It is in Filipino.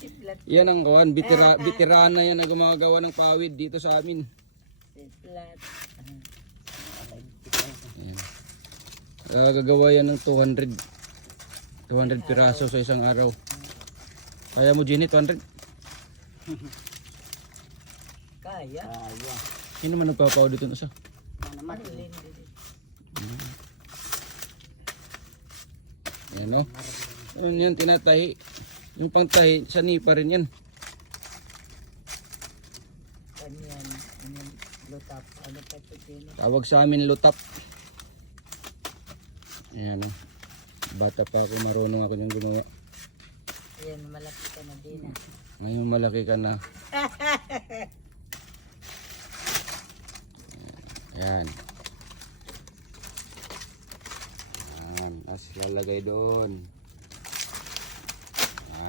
Siplat. Yan ang kawan, veterana yan na gumagawa ng pawid dito sa amin. Siplat. Ayan. Gagawa yan ng 200 piraso sa isang araw. Kaya mo, Jenny, 200? Kaya. Sino man nagpapawid dito na siya? Marilyn. Ayan o. Ano yan, tinatahi. Yung pangtahi, sani pa rin yan. Kanyan. Lutap. Ano pa ito din? Tawag sa amin lutap. Ayan o. Bata pa ako, marunong ako yung gumawa. Ayan, malaki ka na din ah. Ngayon malaki ka na. Ayan. Ayan. As lalagay doon.